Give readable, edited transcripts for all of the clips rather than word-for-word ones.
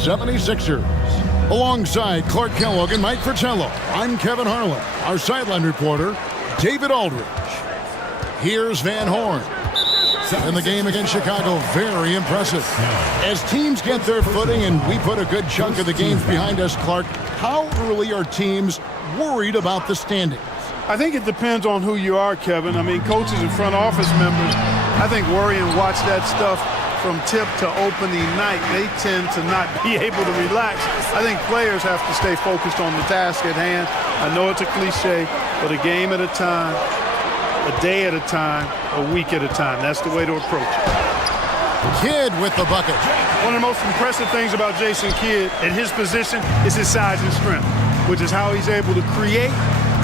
76ers. Alongside Clark Kellogg and Mike Fratello, I'm Kevin Harlan. Our sideline reporter, David Aldridge. Here's Van Horn. In the game against Chicago, very impressive. As teams get their footing and we put a good chunk of the games behind us, Clark, how early are teams worried about the standings? I think it depends on who you are, Kevin. I mean, coaches and front office members, I think worry and watch that stuff from tip to opening night. They tend to not be able to relax. I think players have to stay focused on the task at hand. I know it's a cliche, but a game at a time, a day at a time, a week at a time. That's the way to approach it. Kidd with the bucket. One of the most impressive things about Jason Kidd at his position is his size and strength, which is how he's able to create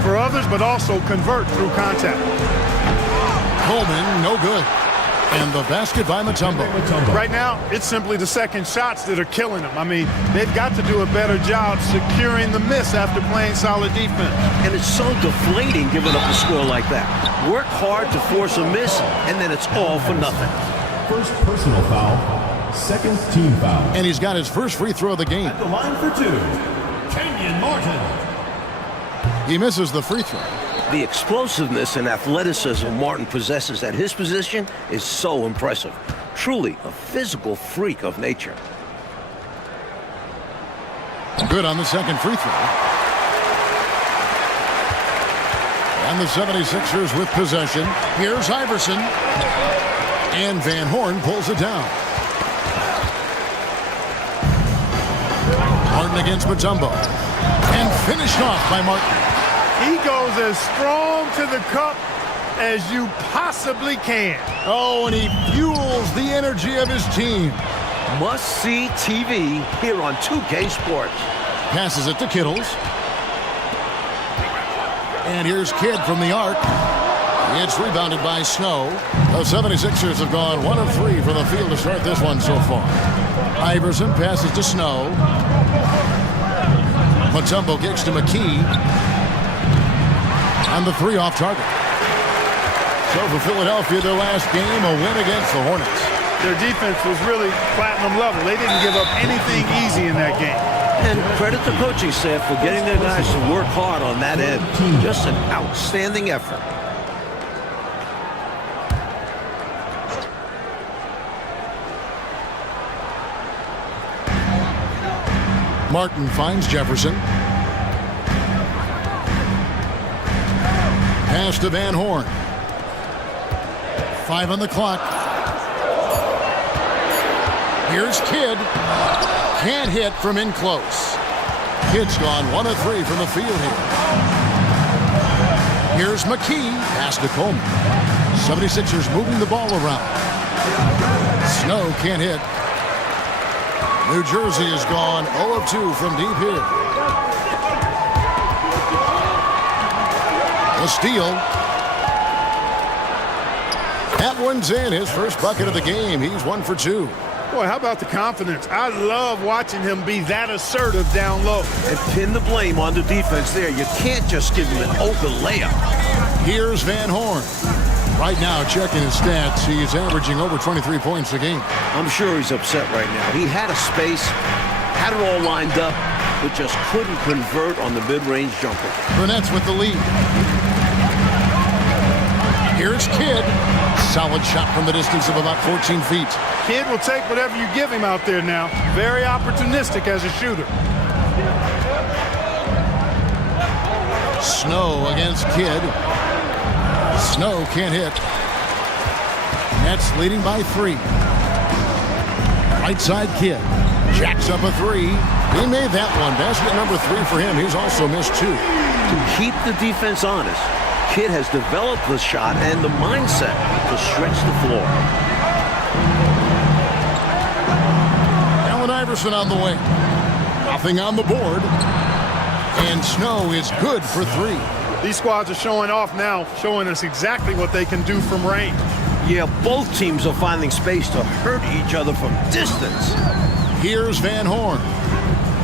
for others, but also convert through contact. Coleman, no good. And the basket by Mutombo. Right now, it's simply the second shots that are killing them. I mean, they've got to do a better job securing the miss after playing solid defense. And it's so deflating giving up a score like that. Work hard to force a miss, and then it's all for nothing. First personal foul, second team foul. And he's got his first free throw of the game. At the line for two, Kenyon Martin. He misses the free throw. The explosiveness and athleticism Martin possesses at his position is so impressive. Truly a physical freak of nature. Good on the second free throw. And the 76ers with possession. Here's Iverson. And Van Horn pulls it down. Martin against Mutombo. And finished off by Martin. He goes as strong to the cup as you possibly can. Oh, and he fuels the energy of his team. Must-see TV here on 2K Sports. Passes it to Kittles. And here's Kidd from the arc. It's rebounded by Snow. The 76ers have gone 1 of 3 from the field to start this one so far. Iverson passes to Snow. Mutombo kicks to McKee. And the three off target. So for Philadelphia, their last game, a win against the Hornets. Their defense was really platinum level. They didn't give up anything easy in that game. And credit the coaching staff for getting their guys to work hard on that end. Just an outstanding effort. Martin finds Jefferson. Pass to Van Horn. 5 on the clock. Here's Kidd. Can't hit from in close. Kidd's gone 1 of 3 from the field here. Here's McKee. Pass to Coleman. 76ers moving the ball around. Snow can't hit. New Jersey has gone 0 of 2 from deep here. A steal. That one's in. His first bucket of the game. He's 1 for 2. Boy, how about the confidence? I love watching him be that assertive down low. And pin the blame on the defense there. You can't just give him an open layup. Here's Van Horn. Right now, checking his stats, he's averaging over 23 points a game. I'm sure he's upset right now. He had a space, had it all lined up, but just couldn't convert on the mid-range jumper. The Nets with the lead. Here's Kidd. Solid shot from the distance of about 14 feet. Kidd will take whatever you give him out there now. Very opportunistic as a shooter. Snow against Kidd. Snow can't hit. Nets leading by 3. Right side Kidd. Jacks up a 3. He made that one. Basket number 3 for him. He's also missed 2. To keep the defense honest, Kidd has developed the shot and the mindset to stretch the floor. Allen Iverson on the way. Nothing on the board. And Snow is good for 3. These squads are showing off now, showing us exactly what they can do from range. Yeah, both teams are finding space to hurt each other from distance. Here's Van Horn.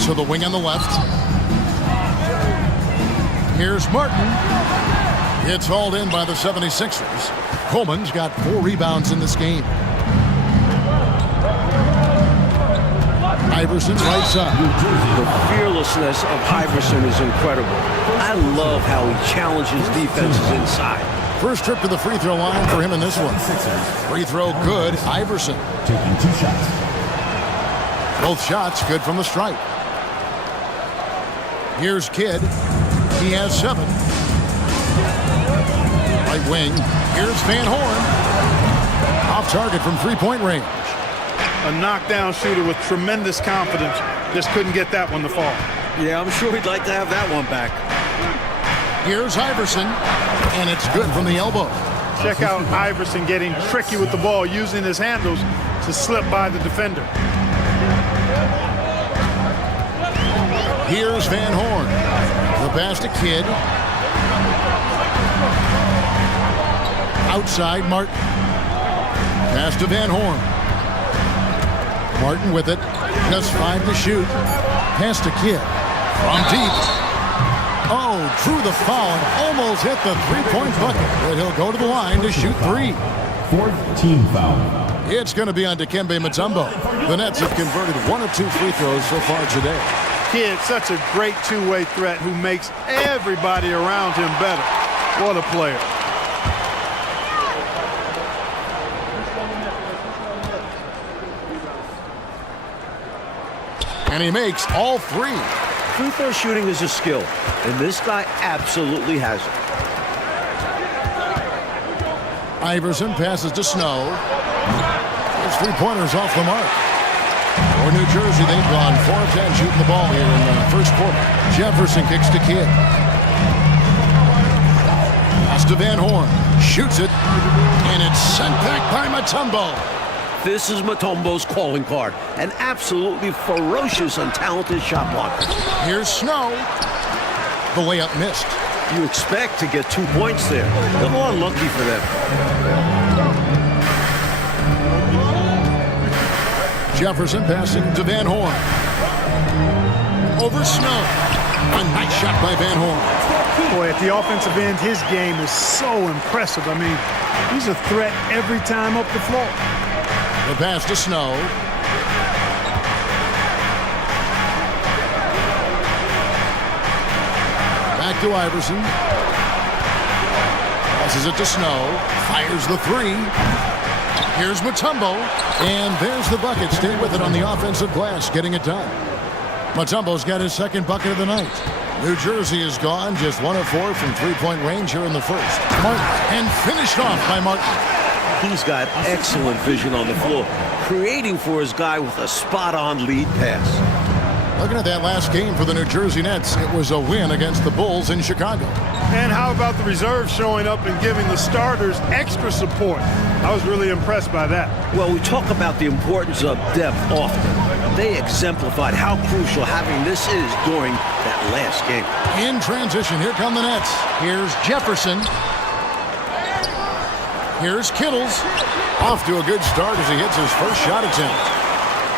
To the wing on the left. Here's Martin. It's hauled in by the 76ers. Coleman's got 4 rebounds in this game. Iverson, right side. The fearlessness of Iverson is incredible. I love how he challenges defenses inside. First trip to the free throw line for him in this one. Free throw good, Iverson. Taking 2 shots. Both shots good from the stripe. Here's Kidd. He has 7. Right wing. Here's Van Horn. Off target from three-point range. A knockdown shooter with tremendous confidence. Just couldn't get that one to fall. Yeah, I'm sure he'd like to have that one back. Here's Iverson, and it's good from the elbow. Check out Iverson getting tricky with the ball, using his handles to slip by the defender. Here's Van Horn. The pass to Kidd. Outside, Martin. Pass to Van Horn. Martin with it. Just 5 to shoot. Pass to Kidd. From deep. Oh, drew the foul and almost hit the three-point bucket. But he'll go to the line to shoot 3. 4th team foul. It's going to be on Dikembe Mutombo. The Nets have converted 1 of 2 free throws so far today. Kidd, such a great two-way threat who makes everybody around him better. What a player. And he makes all 3. Free throw shooting is a skill, and this guy absolutely has it. Iverson passes to Snow. His three-pointers off the mark. For New Jersey, they've gone 4 of 10 shooting the ball here in the first quarter. Jefferson kicks to Kidd. Pass to Van Horn. Shoots it. And it's sent back by Mutombo. This is Mutombo's calling card. An absolutely ferocious and talented shot blocker. Here's Snow. The layup missed. You expect to get 2 points there. A little unlucky for them. Jefferson passing to Van Horn. Over Snow. A nice shot by Van Horn. Boy, at the offensive end, his game is so impressive. I mean, he's a threat every time up the floor. The pass to Snow. Back to Iverson. Passes it to Snow. Fires the 3. Here's Mutombo. And there's the bucket. Stay with it on the offensive glass, getting it done. Mutombo's got his 2nd bucket of the night. New Jersey is gone, just 1 of 4 from three-point range here in the first. Martin, and finished off by Martin. He's got excellent vision on the floor, creating for his guy with a spot-on lead pass. Looking at that last game for the New Jersey Nets, it was a win against the Bulls in Chicago. And how about the reserves showing up and giving the starters extra support? I was really impressed by that. Well, we talk about the importance of depth often. They exemplified how crucial having this is during that last game. In transition, here come the Nets. Here's Jefferson. Here's Kittles. Off to a good start as he hits his first shot attempt.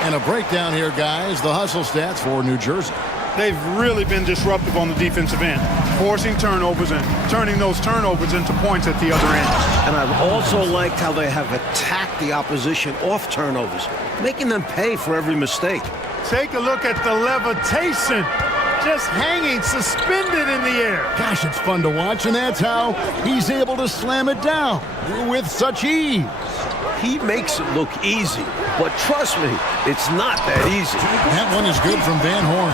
And a breakdown here, guys. The hustle stats for New Jersey. They've really been disruptive on the defensive end, forcing turnovers and turning those turnovers into points at the other end. And I've also liked how they have attacked the opposition off turnovers, making them pay for every mistake. Take a look at the levitation, just hanging, suspended in the air. Gosh, it's fun to watch, and that's how he's able to slam it down with such ease. He makes it look easy, but trust me, it's not that easy. That one is good from Van Horn.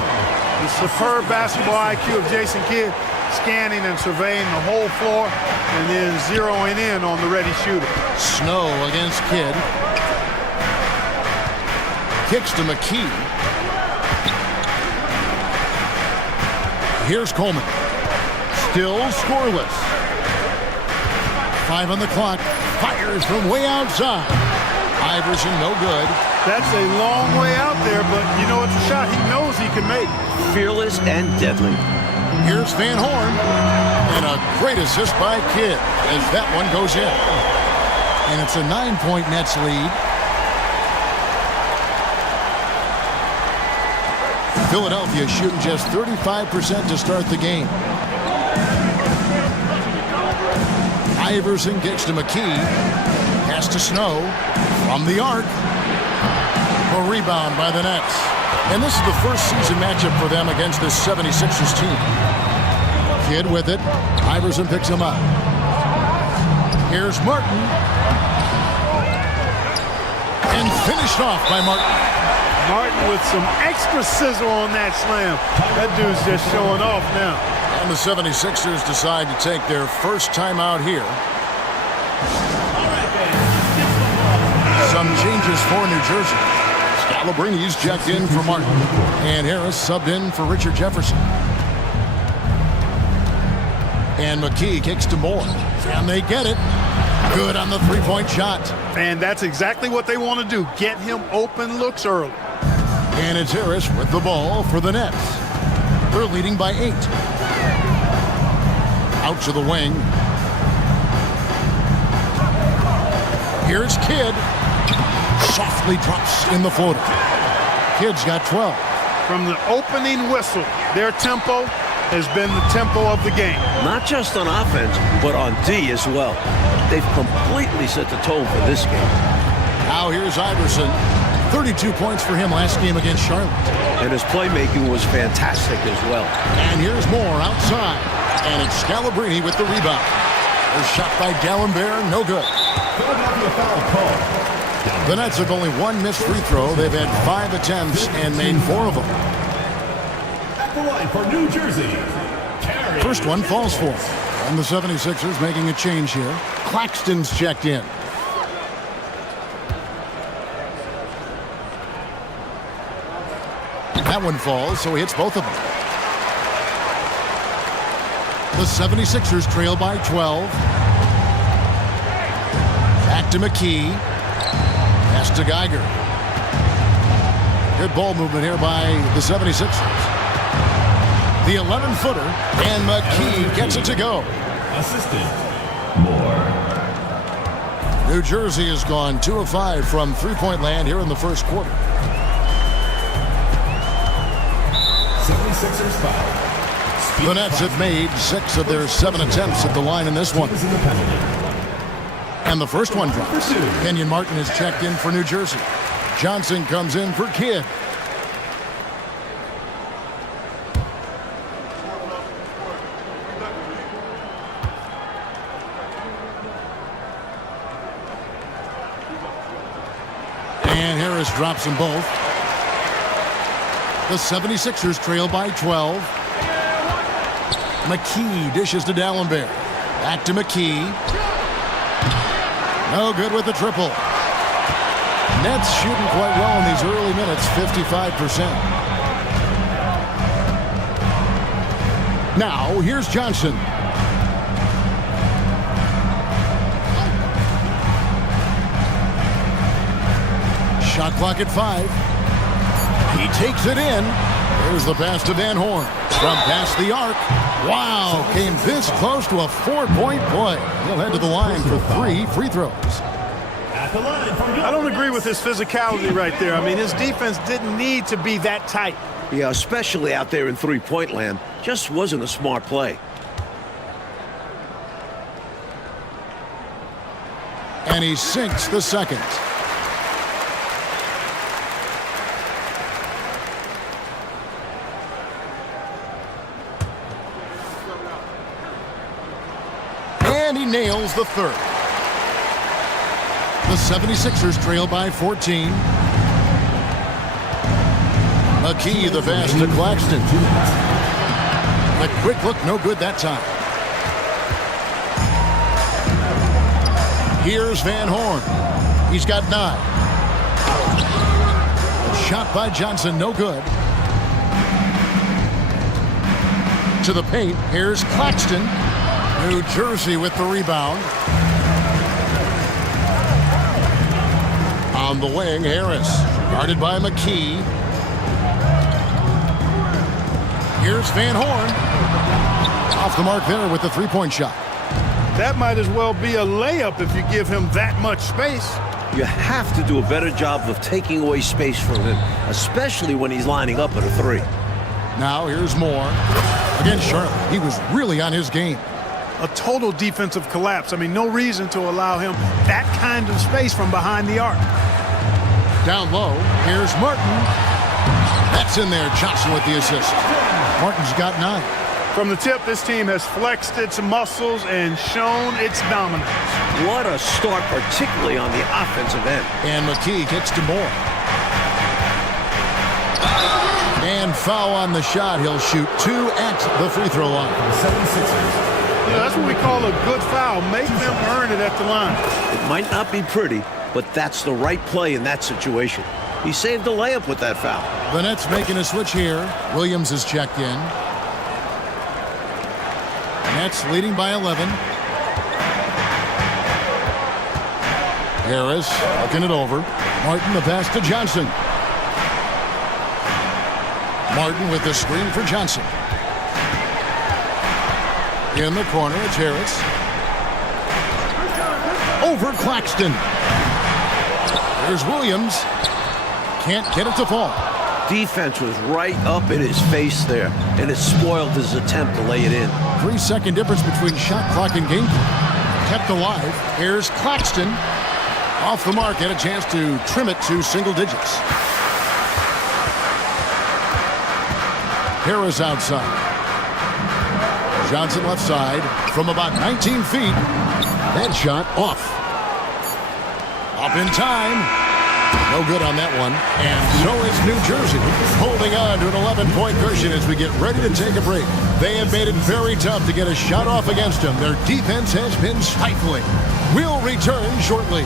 The superb basketball IQ of Jason Kidd, scanning and surveying the whole floor and then zeroing in on the ready shooter. Snow against Kidd. Kicks to McKee. Here's Coleman. Still scoreless. 5 on the clock. Fires from way outside. Iverson, no good. That's a long way out there, but you know it's a shot he knows he can make. Fearless and deadly. Here's Van Horn. And a great assist by Kidd as that one goes in. And it's a 9-point Nets lead. Philadelphia shooting just 35% to start the game. Iverson gets to McKee. Pass to Snow. From the arc. A rebound by the Nets. And this is the first season matchup for them against this 76ers team. Kidd with it. Iverson picks him up. Here's Martin. And finished off by Martin. Martin with some extra sizzle on that slam. That dude's just showing off now. And the 76ers decide to take their first timeout here. Some changes for New Jersey. Scalabrine's checked in for Martin. And Harris subbed in for Richard Jefferson. And McKee kicks to Moore. And they get it. Good on the three-point shot. And that's exactly what they want to do. Get him open looks early. And it's Harris with the ball for the Nets. They're leading by 8. Out to the wing. Here's Kidd. Softly drops in the floater. Kidd's got 12. From the opening whistle, their tempo has been the tempo of the game. Not just on offense, but on D as well. They've completely set the tone for this game. Now here's Iverson. 32 points for him last game against Charlotte. And his playmaking was fantastic as well. And here's Moore outside. And it's Scalabrini with the rebound. A shot by D'Alembert, no good. Philadelphia foul call. The Nets have only one missed free throw. They've had 5 attempts and made 4 of them. At the line for New Jersey, Carey. First one falls for him. And the 76ers making a change here. Claxton's checked in. That one falls, so he hits both of them. The 76ers trail by 12. Back to McKee. Pass to Geiger. Good ball movement here by the 76ers. The 11-footer, and McKee gets it to go. Assistant, Moore. New Jersey has gone 2 of 5 from three-point land here in the first quarter. 76ers foul. The Nets have made 6 of their 7 attempts at the line in this one. And the first one drops. Kenyon Martin is checked in for New Jersey. Johnson comes in for Kidd. And Harris drops them both. The 76ers trail by 12. McKee dishes to D'Alembert. Back to McKee. No good with the triple. Nets shooting quite well in these early minutes, 55%. Now, here's Johnson. Shot clock at 5. He takes it in. There's the pass to Van Horn. From past the arc. Wow, came this close to a 4-point play. He'll head to the line for 3 free throws. I don't agree with his physicality right there. I mean, his defense didn't need to be that tight. Yeah, especially out there in three-point land. Just wasn't a smart play. And he sinks the second. And he nails the third. The 76ers trail by 14. McKee the pass to Claxton. The quick look, no good that time. Here's Van Horn. He's got 9. A shot by Johnson, no good. To the paint, here's Claxton. New Jersey with the rebound. On the wing, Harris. Guarded by McKee. Here's Van Horn. Off the mark there with the three-point shot. That might as well be a layup if you give him that much space. You have to do a better job of taking away space from him, especially when he's lining up at a 3. Now here's Moore. Against Charlotte, he was really on his game. A total defensive collapse. I mean, no reason to allow him that kind of space from behind the arc. Down low, here's Martin. That It's in there. Johnson with the assist. Martin's got 9. From the tip, this team has flexed its muscles and shown its dominance. What a start, particularly on the offensive end. And McKee gets to Moore. And foul on the shot. He'll shoot 2 at the free throw line. 76ers. That's what we call a good foul. Make them earn it at the line. It might not be pretty, but that's the right play in that situation. He saved the layup with that foul. The Nets making a switch here. Williams is checked in. Nets leading by 11. Harris looking it over. Martin, the pass to Johnson. Martin with the screen for Johnson. In the corner, it's Harris. Over Claxton. There's Williams. Can't get it to fall. Defense was right up in his face there, and it spoiled his attempt to lay it in. 3-second difference between shot clock and game clock. Kept alive. Here's Claxton. Off the mark, had a chance to trim it to single digits. Harris outside. Johnson left side from about 19 feet. That shot off. Up in time. No good on that one. And so is New Jersey, holding on to an 11-point cushion as we get ready to take a break. They have made it very tough to get a shot off against them. Their defense has been stifling. We'll return shortly.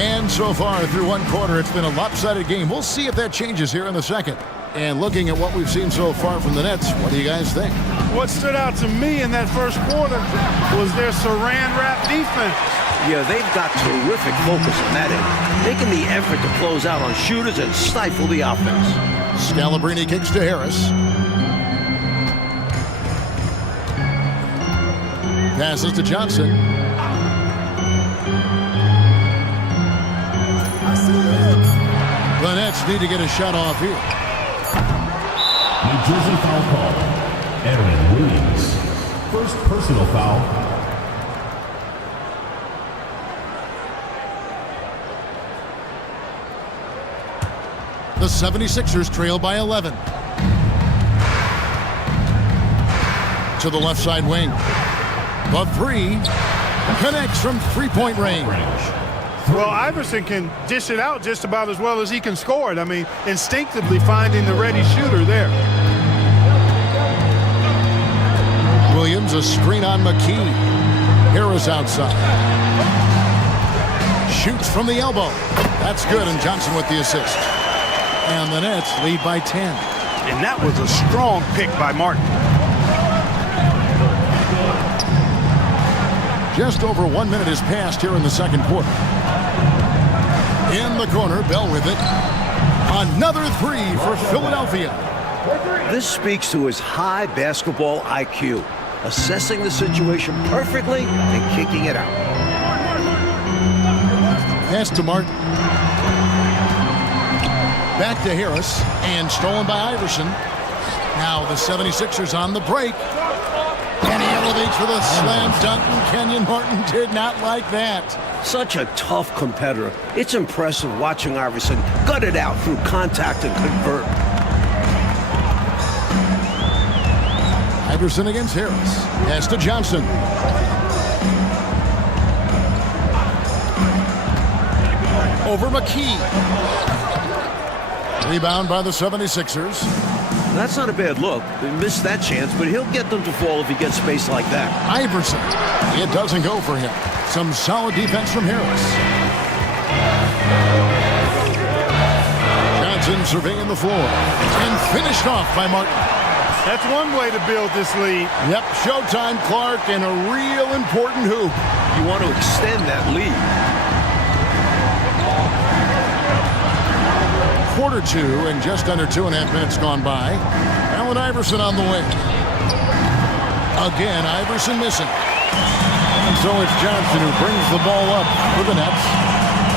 And so far through one quarter, it's been a lopsided game. We'll see if that changes here in the second. And looking at what we've seen so far from the Nets, what do you guys think? What stood out to me in that first quarter was their saran wrap defense. Yeah, they've got terrific focus on that end, making the effort to close out on shooters and stifle the offense. Scalabrini kicks to Harris. Passes to Johnson. The Nets need to get a shot off here. New Jersey foul call. Aaron Williams. First personal foul. The 76ers trail by 11. To the left side wing. The three connects from three-point range. Well, Iverson can dish it out just about as well as he can score it. I mean, instinctively finding the ready shooter there. Williams, a screen on McKee. Harris outside. Shoots from the elbow. That's good, and Johnson with the assist. And the Nets lead by 10. And that was a strong pick by Martin. Just over 1 minute has passed here in the second quarter. In the corner, Bell with it. Another three for Philadelphia. This speaks to his high basketball IQ, assessing the situation perfectly and kicking it out. Pass to Martin. Back to Harris, and stolen by Iverson. Now the 76ers on the break. And he elevates for the slam dunk, and Kenyon Martin did not like that. Such a tough competitor. It's impressive watching Iverson gut it out through contact and convert. Iverson against Harris. Pass to Johnson. Over McKee. Rebound by the 76ers. That's not a bad look. They missed that chance, but he'll get them to fall if he gets space like that. Iverson. It doesn't go for him. Some solid defense from Harris. Johnson surveying the floor. And finished off by Martin. That's one way to build this lead. Yep, showtime, Clark, and a real important hoop. You want to extend that lead. Quarter two, and just under 2.5 minutes gone by. Allen Iverson on the way. Again, Iverson missing. And so it's Johnson who brings the ball up for the Nets.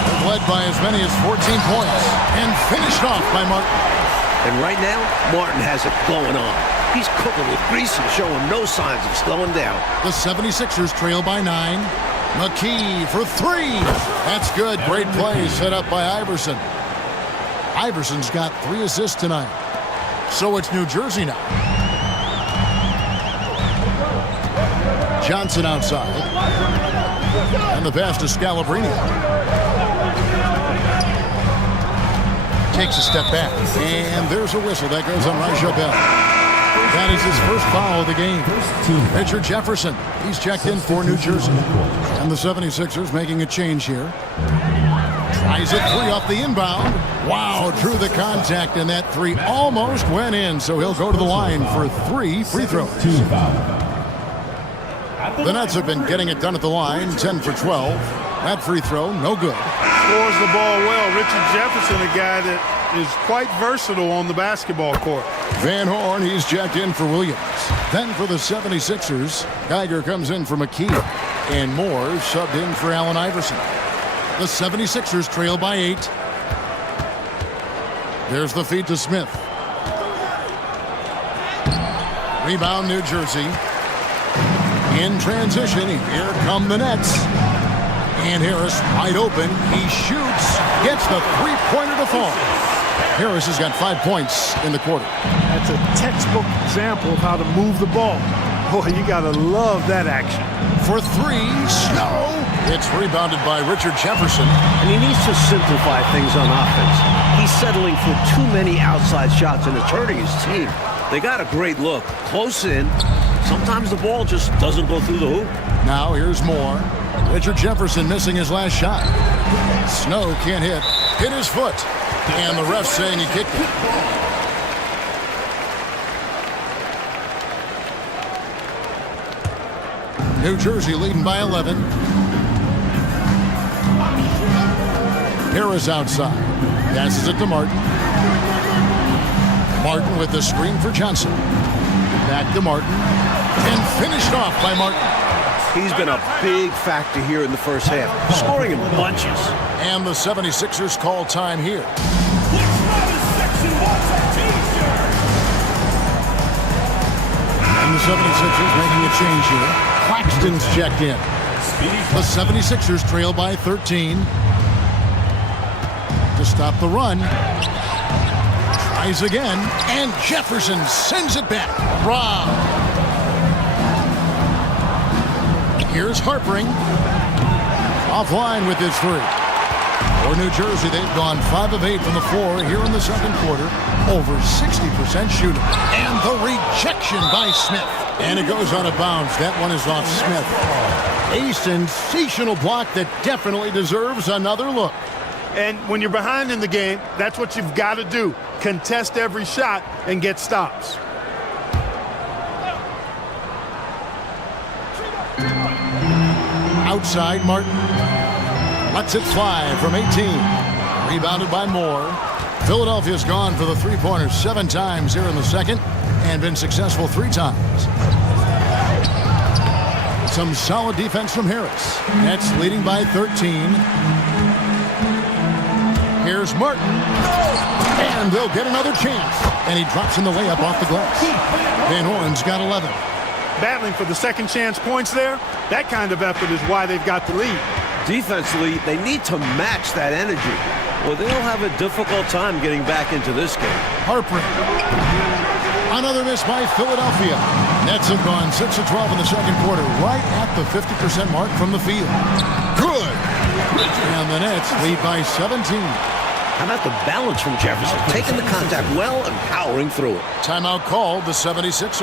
They're led by as many as 14 points. And finished off by Martin. And right now, Martin has it going on. He's cooking with grease and showing no signs of slowing down. The 76ers trail by 9. McKee for 3. That's good. Great play set up by Iverson. Iverson's got 3 assists tonight. So it's New Jersey now. Johnson outside. And the pass to Scalabrine. Takes a step back. And there's a whistle. That goes on Rajabel. That is his first foul of the game. Richard Jefferson. He's checked in for New Jersey. And the 76ers making a change here. Tries it 3 off the inbound. Wow, drew the contact, and that 3 almost went in. So he'll go to the line for 3 free throws. The Nets have been getting it done at the line, 10 for 12. That free throw, no good. Scores the ball well. Richard Jefferson, a guy that is quite versatile on the basketball court. Van Horn, he's checked in for Williams. Then for the 76ers, Geiger comes in for McKee. And Moore subbed in for Allen Iverson. The 76ers trail by 8. There's the feed to Smith. Rebound, New Jersey. In transition, here come the Nets. And Harris wide open. He shoots, gets the three-pointer to fall. Harris has got 5 points in the quarter. That's a textbook example of how to move the ball. Boy, you got to love that action. For 3, Snow. It's rebounded by Richard Jefferson. And he needs to simplify things on offense. He's settling for too many outside shots, and it's hurting his team. They got a great look, close in. Sometimes the ball just doesn't go through the hoop. Now here's Moore. Richard Jefferson missing his last shot. Snow can't hit. Hit his foot. And the ref saying he kicked it. New Jersey leading by 11. Harris outside. Passes it to Martin. Martin with the screen for Johnson. Back to Martin. And finished off by Martin. He's been a big factor here in the first half, scoring in bunches. And the 76ers call time here. And the 76ers making a change here. Claxton's checked in. The 76ers trail by 13. To stop the run. Tries again. And Jefferson sends it back. Rob. Here's Harpering. Offline with his 3. For New Jersey, they've gone 5 of 8 from the floor here in the second quarter. Over 60% shooting. And the rejection by Smith. And it goes out of bounds. That one is off Smith. A sensational block that definitely deserves another look. And when you're behind in the game, that's what you've got to do. Contest every shot and get stops. Outside, Martin lets it fly from 18. Rebounded by Moore. Philadelphia's gone for the three-pointers 7 times here in the second and been successful 3 times. Some solid defense from Harris. Nets leading by 13. Here's Martin. And they'll get another chance. And he drops in the layup off the glass. Van Horn's got 11. Battling for the second chance points there. That kind of effort is why they've got the lead. Defensively, they need to match that energy, or they'll have a difficult time getting back into this game. Harper. Another miss by Philadelphia. Nets have gone 6 of 12 in the second quarter, right at the 50% mark from the field. Good. And the Nets lead by 17. How about the balance from Jefferson? Taking the contact well and powering through it. Timeout called the 76ers.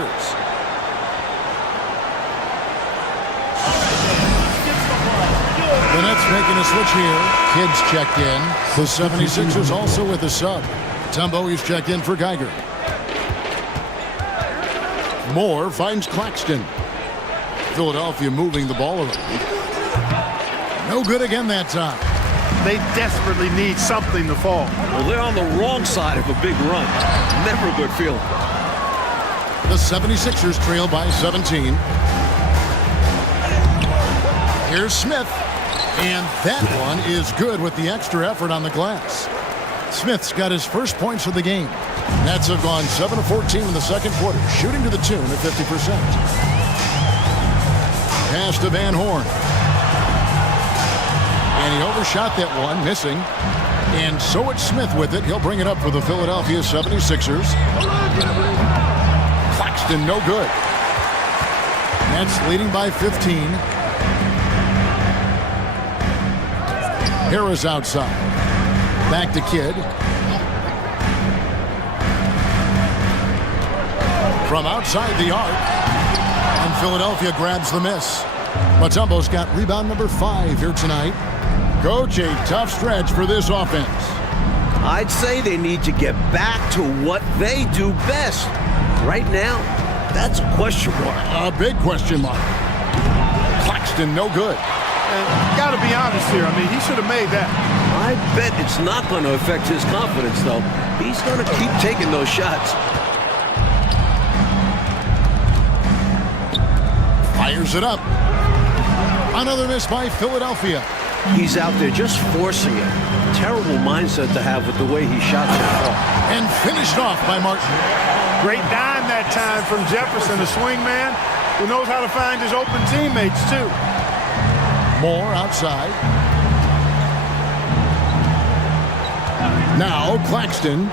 The Nets making a switch here. Kidd's checked in. The 76ers also with a sub. Tumbo, he's checked in for Geiger. Moore finds Claxton. Philadelphia moving the ball around. No good again that time. They desperately need something to fall. Well, they're on the wrong side of a big run. Never a good feeling. The 76ers trail by 17. Here's Smith. And that one is good with the extra effort on the glass. Smith's got his first points of the game. Nets have gone 7 of 14 in the second quarter, shooting to the tune of 50%. Pass to Van Horn. And he overshot that one, missing. And so it's Smith with it. He'll bring it up for the Philadelphia 76ers. Claxton, no good. Nets leading by 15. Harris outside. Back to Kidd. From outside the arc. And Philadelphia grabs the miss. Mutombo's got rebound number 5 here tonight. Coach, a tough stretch for this offense. I'd say they need to get back to what they do best. Right now, that's a question mark. A big question mark. Claxton, no good. And got to be honest here. I mean, he should have made that. I bet it's not going to affect his confidence, though. He's going to keep taking those shots. Fires it up. Another miss by Philadelphia. He's out there just forcing it. Terrible mindset to have with the way he shot so far. And finished off by Martin. Great dime that time from Jefferson, the swing man who knows how to find his open teammates, too. Moore outside. Now Claxton.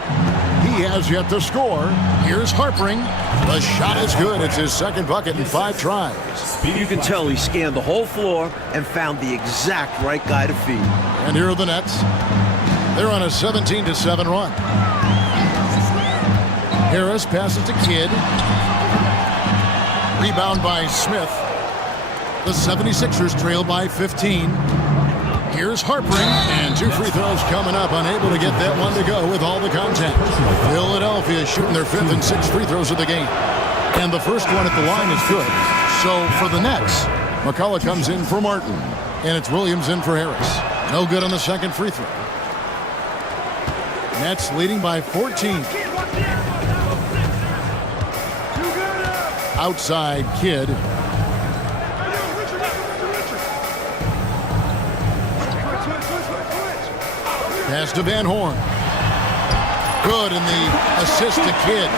He has yet to score. Here's Harpering. The shot is good. It's his second bucket in 5 tries. You can tell he scanned the whole floor and found the exact right guy to feed. And here are the Nets. They're on a 17-7 run. Harris passes to Kidd. Rebound by Smith. The 76ers trail by 15. Here's Harpering, and 2 free throws coming up, unable to get that one to go with all the contact. Philadelphia shooting their 5th and 6th free throws of the game. And the first one at the line is good. So for the Nets, McCullough comes in for Martin, and it's Williams in for Harris. No good on the second free throw. Nets leading by 14. Outside Kidd. Pass to Van Horn. Good, and the assist to Kidd.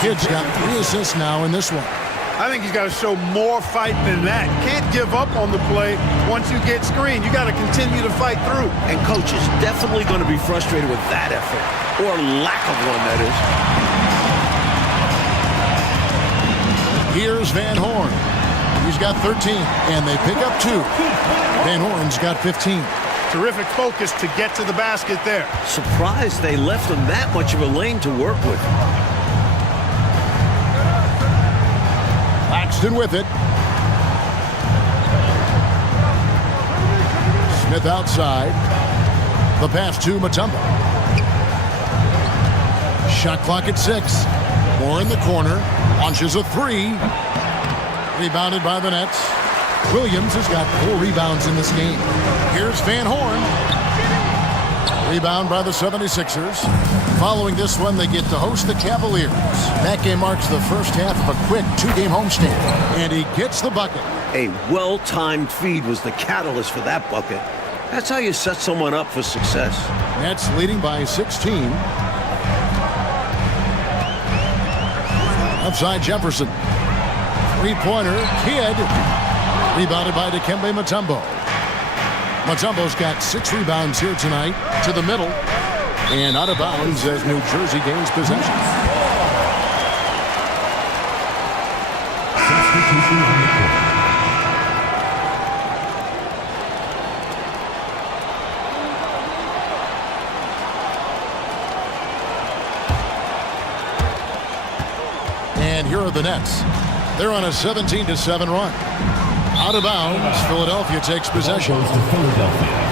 Kidd's got 3 assists now in this one. I think he's got to show more fight than that. Can't give up on the play once you get screened. You got to continue to fight through. And coach is definitely going to be frustrated with that effort, or lack of one, that is. Here's Van Horn. He's got 13, and they pick up 2. Van Horn's got 15. Terrific focus to get to the basket there. Surprised they left him that much of a lane to work with. Claxton with it. Smith outside. The pass to Mutombo. Shot clock at 6. Moore in the corner. Launches a 3. Rebounded by the Nets. Williams has got 4 rebounds in this game. Here's Van Horn. Rebound by the 76ers. Following this one, they get to host the Cavaliers. That game marks the first half of a quick 2-game homestand. And he gets the bucket. A well-timed feed was the catalyst for that bucket. That's how you set someone up for success. Nets leading by 16. Outside Jefferson. 3-pointer. Kidd. Rebounded by Dikembe Mutombo. Mutombo's got 6 rebounds here tonight. To the middle. And out of bounds as New Jersey gains possession. Substitution on the court. And here are the Nets. They're on a 17-7 run. Out of bounds, Philadelphia takes possession. Goes to Philadelphia.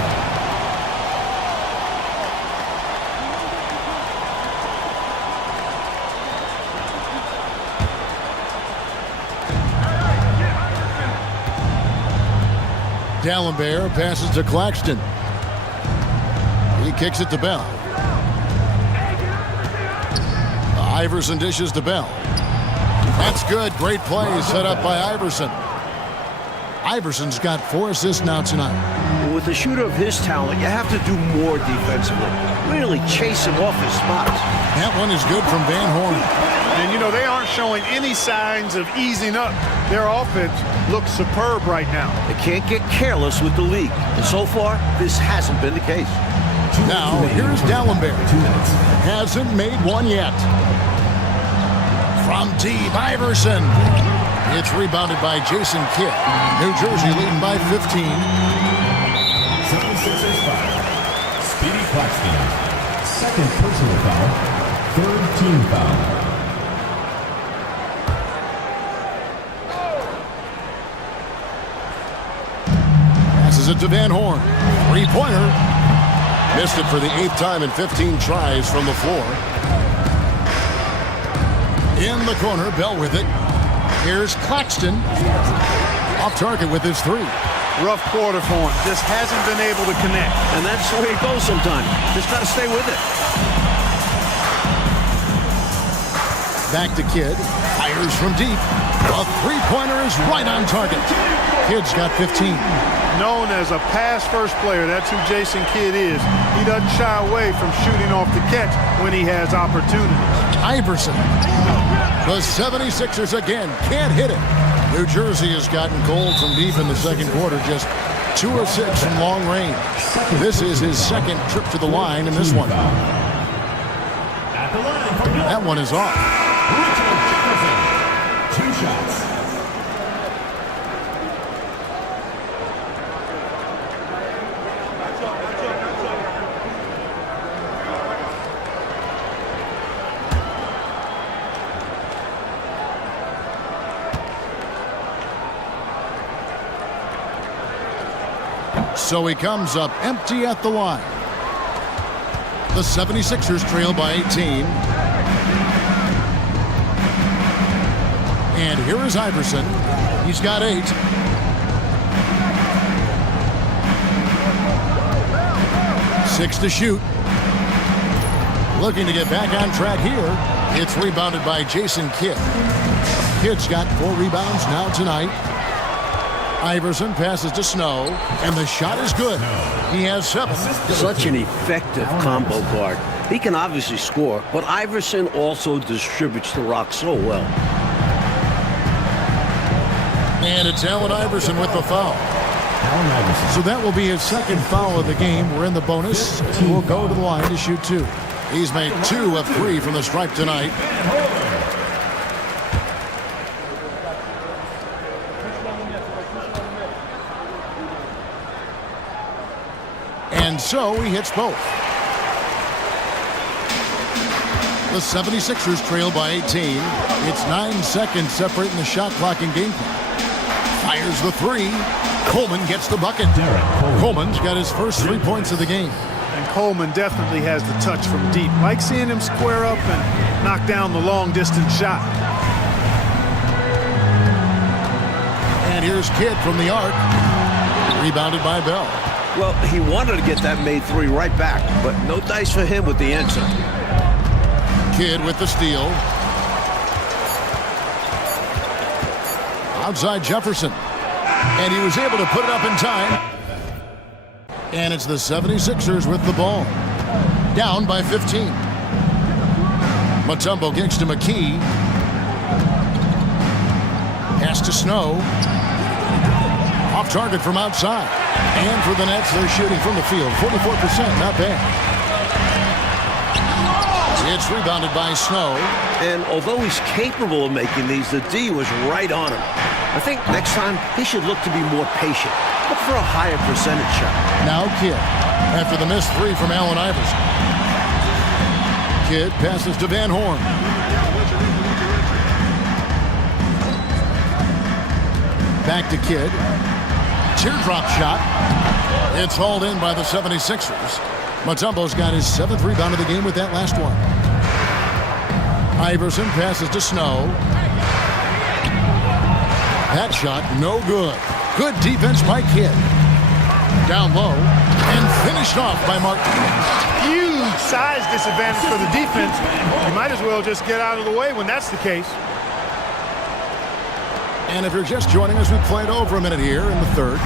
D'Alembert passes to Claxton. He kicks it to Bell. Iverson dishes to Bell. That's good. Great play set up by Iverson. Iverson's got 4 assists now tonight. with a shooter of his talent, you have to do more defensively. Really chase him off his spots. That one is good from Van Horn. And, you know, they aren't showing any signs of easing up. Their offense looks superb right now. They can't get careless with the league. And so far, this hasn't been the case. Now, here's Dallenberg. Hasn't made one yet. From deep, Iverson. It's rebounded by Jason Kidd. New Jersey leading by 15. 76ers foul. Speedy Claxton. Second personal foul. Third team foul. Passes it to Van Horn. Three-pointer. Missed it for the 8th time in 15 tries from the floor. In the corner, Bell with it. Here's Claxton. Off target with his three. Rough quarter for him. Just hasn't been able to connect. And that's the way it goes sometimes. Just got to stay with it. Back to Kidd. Fires from deep. A three-pointer is right on target. Kidd's got 15. Known as a pass-first player, that's who Jason Kidd is. He doesn't shy away from shooting off the catch when he has opportunities. Iverson. The 76ers again can't hit it. New Jersey has gotten cold from deep in the second quarter, just 2 of 6 from long range. This is his second trip to the line in this one. At the line for That one is off. Richard Jefferson. 2 shots. So he comes up empty at the line. The 76ers trail by 18. And here is Iverson. He's got 8. Six to shoot. Looking to get back on track here. It's rebounded by Jason Kidd. Kidd's got 4 rebounds now tonight. Iverson passes to Snow, and the shot is good. He has 7. Such an effective combo guard. He can obviously score, but Iverson also distributes the rock so well. And it's Allen Iverson with the foul. So that will be his second foul of the game. We're in the bonus. He will go to the line to shoot 2. He's made 2 of 3 from the stripe tonight. And so he hits both. The 76ers trail by 18. It's 9 seconds separating the shot clock and game clock. Fires the 3. Coleman gets the bucket. Coleman's got his first 3 points of the game. And Coleman definitely has the touch from deep. Like seeing him square up and knock down the long-distance shot. And here's Kidd from the arc. Rebounded by Bell. Well, he wanted to get that made 3 right back, but no dice for him with the answer. Kidd with the steal. Outside Jefferson. And he was able to put it up in time. And it's the 76ers with the ball. Down by 15. Mutombo kicks to McKee. Pass to Snow. Off target from outside. And for the Nets, they're shooting from the field. 44%, not bad. It's rebounded by Snow. And although he's capable of making these, the D was right on him. I think next time he should look to be more patient. Look for a higher percentage shot. Now Kidd. After the missed 3 from Allen Iverson. Kidd passes to Van Horn. Back to Kidd. Teardrop shot. It's hauled in by the 76ers. Mutombo's got his 7th rebound of the game with that last one. Iverson passes to Snow. That shot, no good. Good defense by Kidd. Down low and finished off by Martin. Huge size disadvantage for the defense. You might as well just get out of the way when that's the case. And if you're just joining us, we played over a minute here in the third.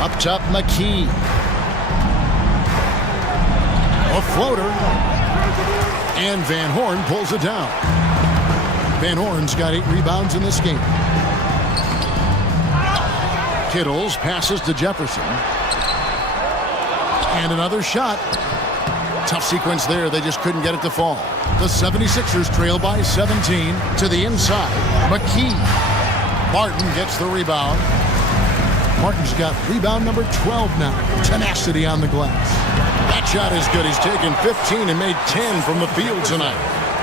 Up top, McKee. A floater. And Van Horn pulls it down. Van Horn's got 8 rebounds in this game. Kittles passes to Jefferson. And another shot. Tough sequence there. They just couldn't get it to fall. The 76ers trail by 17 to the inside. McKee. Martin gets the rebound. Martin's got rebound number 12 now. Tenacity on the glass. That shot is good. He's taken 15 and made 10 from the field tonight.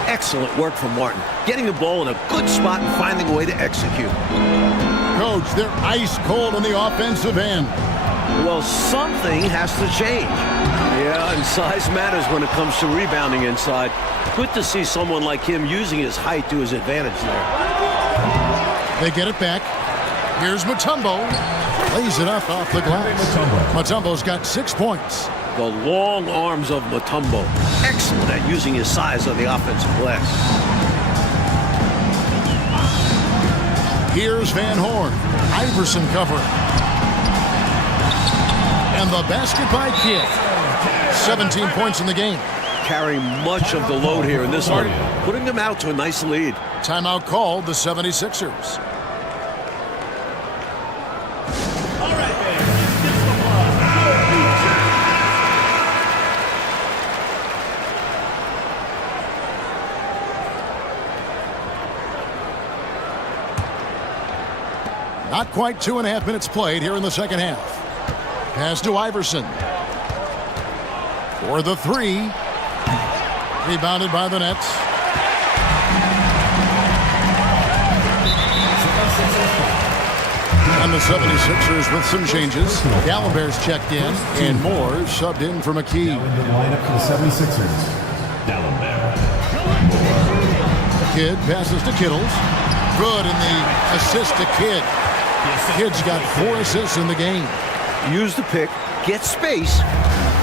Excellent work from Martin. Getting the ball in a good spot and finding a way to execute. Coach, they're ice cold on the offensive end. Well, something has to change. Yeah, and size matters when it comes to rebounding inside. Good to see someone like him using his height to his advantage there. They get it back. Here's Mutombo. Lays it up off the glass. Mutombo's got 6 points. The long arms of Mutombo. Excellent at using his size on the offensive glass. Here's Van Horn. Iverson covering. And the basket by Kidd. 17 points in the game. Carrying much of the load here in this one. Putting them out to a nice lead. Timeout called the 76ers. Not quite 2.5 minutes played here in the second half. Pass to Iverson. For the 3. Rebounded by the Nets. And the 76ers with some changes. Gallenberg's checked in, and Moore subbed in for McKee. The lineup for the 76ers. Gallenberg. Kidd passes to Kittles. Good in the assist to Kidd. Kidd's got 4 assists in the game. Use the pick, get space.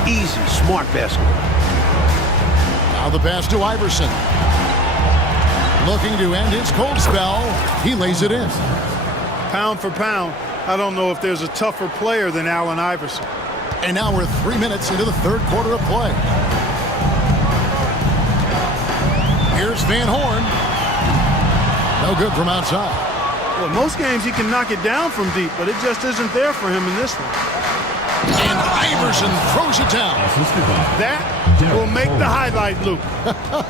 Easy, smart basketball. Now the pass to Iverson. Looking to end his cold spell. He lays it in. Pound for pound, I don't know if there's a tougher player than Allen Iverson. And now we're 3 minutes into the third quarter of play. Here's Van Horn. No good from outside. Well, most games he can knock it down from deep, but it just isn't there for him in this one. And Iverson throws it down. That will make the highlight loop.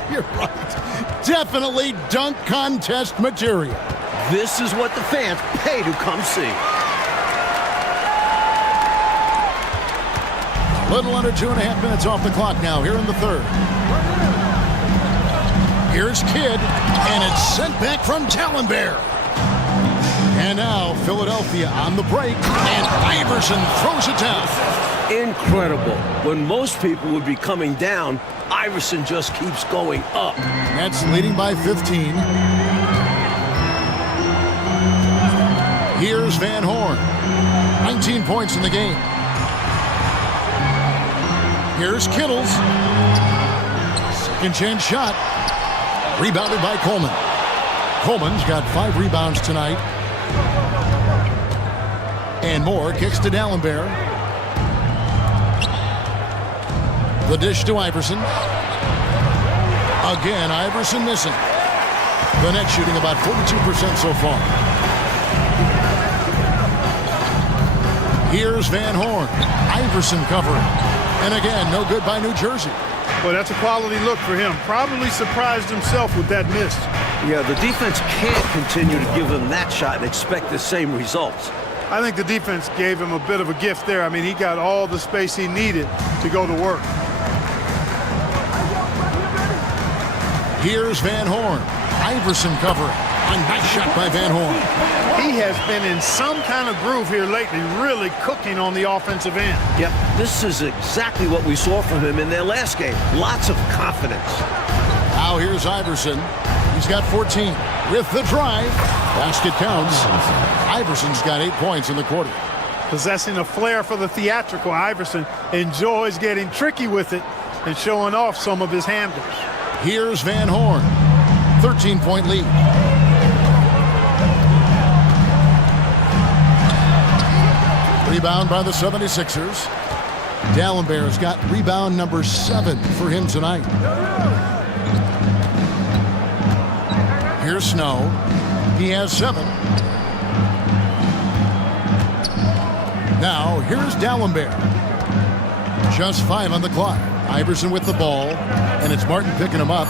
You're right. Definitely dunk contest material. This is what the fans pay to come see. A little under 2.5 minutes off the clock now here in the third. Here's Kidd, and it's sent back from Gallenberg. And now Philadelphia on the break, and Iverson throws it down. Incredible. When most people would be coming down, Iverson just keeps going up. Nets leading by 15. Here's Van Horn. 19 points in the game. Here's Kittles. Second chance shot. Rebounded by Coleman. Coleman's got 5 rebounds tonight. And Moore kicks to Gallenberg. The dish to Iverson. Again, Iverson missing. The Nets shooting about 42% so far. Here's Van Horn. Iverson covering. And again, no good by New Jersey. Well, that's a quality look for him. Probably surprised himself with that miss. Yeah, the defense can't continue to give him that shot and expect the same results. I think the defense gave him a bit of a gift there. I mean, he got all the space he needed to go to work. Here's Van Horn. Iverson covering. A nice shot by Van Horn. He has been in some kind of groove here lately, really cooking on the offensive end. Yep, this is exactly what we saw from him in their last game. Lots of confidence. Now here's Iverson. He's got 14. With the drive. Basket counts. Iverson's got 8 points in the quarter. Possessing a flair for the theatrical, Iverson enjoys getting tricky with it and showing off some of his handles. Here's Van Horn. 13-point lead. rebound by the 76ers. Dallenberg's got rebound number 7 for him tonight. Here's Snow. He has 7. Now, here's Dallenberg. Just 5 on the clock. Iverson with the ball, and it's Martin picking him up.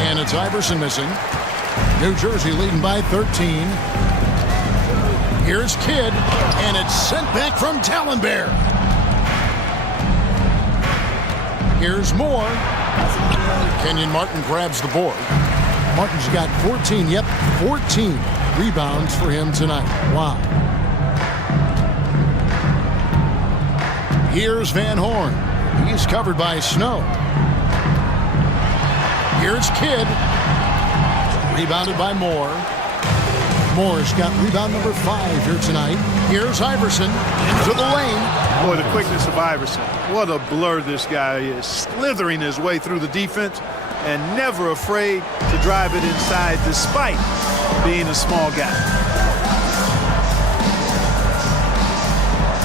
And it's Iverson missing. New Jersey leading by 13. Here's Kidd, and it's sent back from Dallenberg. Here's Moore. Kenyon Martin grabs the board. Martin's got 14, 14 rebounds for him tonight. Wow. Here's Van Horn. He's covered by Snow. Here's Kidd. Rebounded by Moore. Moore's got rebound number 5 here tonight. Here's Iverson into the lane. Boy, the quickness of Iverson. What a blur this guy is. Slithering his way through the defense and never afraid to drive it inside despite being a small guy.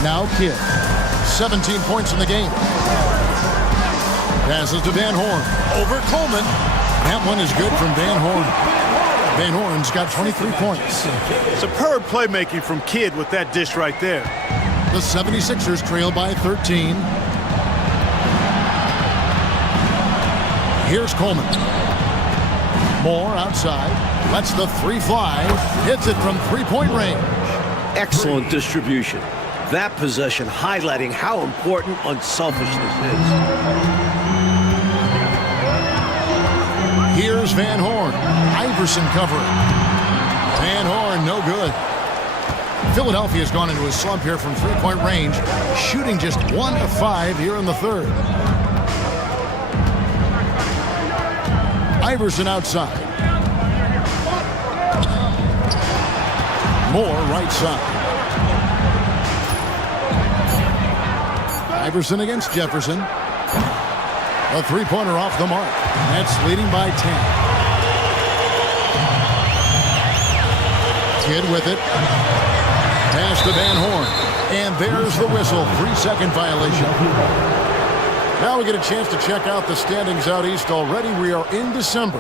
Now Kidd. 17 points in the game. Passes to Van Horn. Over Coleman. That one is good from Van Horn. Van Horn's got 23 points. Superb playmaking from Kidd with that dish right there. The 76ers trail by 13. Here's Coleman. Moore outside. Lets the 3 fly. Hits it from 3-point range. Excellent distribution. That possession highlighting how important unselfishness is. Here's Van Horn. Iverson covering. Van Horn, no good. Philadelphia has gone into a slump here from 3-point range, shooting just 1 of 5 here in the third. Iverson outside. Moore right side. Iverson against Jefferson. A 3-pointer off the mark. Nets leading by 10. Kidd with it. Pass to Van Horn. And there's the whistle. 3-second violation. Now we get a chance to check out the standings out east already. We are in December.